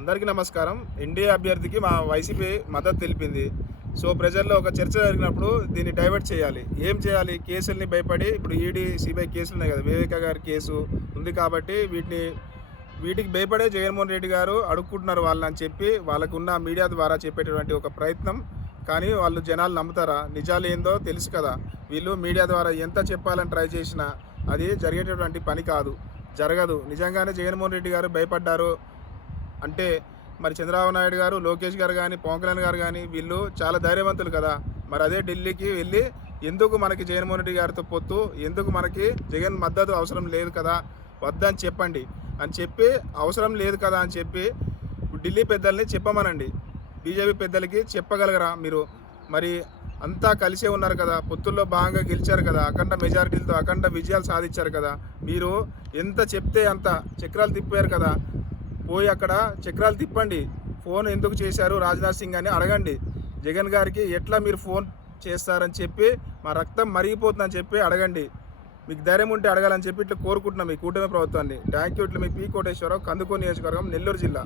అందరికీ నమస్కారం. ఎన్డీఏ అభ్యర్థికి మా వైసీపీ మద్దతు తెలిపింది. సో ప్రజల్లో ఒక చర్చ జరిగినప్పుడు దీన్ని డైవర్ట్ చేయాలి. ఏం చేయాలి? కేసుల్ని భయపడి ఇప్పుడు ఈడీ సిబిఐ కేసులు ఉన్నాయి కదా వివేక గారి కేసు ఉంది కాబట్టి వీటిని వీటికి భయపడే జగన్మోహన్ రెడ్డి గారు అడుక్కుంటున్నారు వాళ్ళని అని చెప్పి వాళ్ళకున్న మీడియా ద్వారా చెప్పేటటువంటి ఒక ప్రయత్నం. కానీ వాళ్ళు జనాలు నమ్ముతారా? నిజాలు ఏందో తెలుసు కదా. వీళ్ళు మీడియా ద్వారా ఎంత చెప్పాలని ట్రై చేసినా అది జరిగేటటువంటి పని కాదు. జరగదు. నిజంగానే జగన్మోహన్ రెడ్డి గారు భయపడ్డారు. అంటే మరి చంద్రబాబు నాయుడు గారు లోకేష్ గారు కానీ పవన్ కళ్యాణ్ గారు కానీ వీళ్ళు చాలా ధైర్యవంతులు కదా. మరి అదే ఢిల్లీకి వెళ్ళి ఎందుకు మనకి జగన్మోహన్ రెడ్డి గారితో పొత్తు? ఎందుకు మనకి జగన్ మద్దతు అవసరం లేదు కదా? వద్దని చెప్పండి. అని చెప్పి అవసరం లేదు కదా అని చెప్పి ఢిల్లీ పెద్దల్ని చెప్పమనండి. బీజేపీ పెద్దలకి చెప్పగలగరా మీరు? మరి అంతా కలిసే ఉన్నారు కదా. పొత్తుల్లో భాగంగా గెలిచారు కదా. అఖండ మెజారిటీలతో అఖండ విజయాలు సాధించారు కదా. మీరు ఎంత చెప్తే అంత చక్రాలు తిప్పారు కదా. పోయి అక్కడ చక్రాలు తిప్పండి. ఫోన్ ఎందుకు చేశారు రాజ్నాథ్ సింగ్ అని అడగండి. జగన్ గారికి ఎట్లా మీరు ఫోన్ చేస్తారని చెప్పి మా రక్తం మరిగిపోతుందని చెప్పి అడగండి. మీకు ధైర్యం ఉంటే అడగాలని చెప్పి ఇట్లా కోరుకుంటున్నాం మీ కూటమి ప్రభుత్వాన్ని. థ్యాంక్ యూ ఇట్లా మీ పీ కోటేశ్వరరావు కందుకూరు నియోజకవర్గం నెల్లూరు జిల్లా.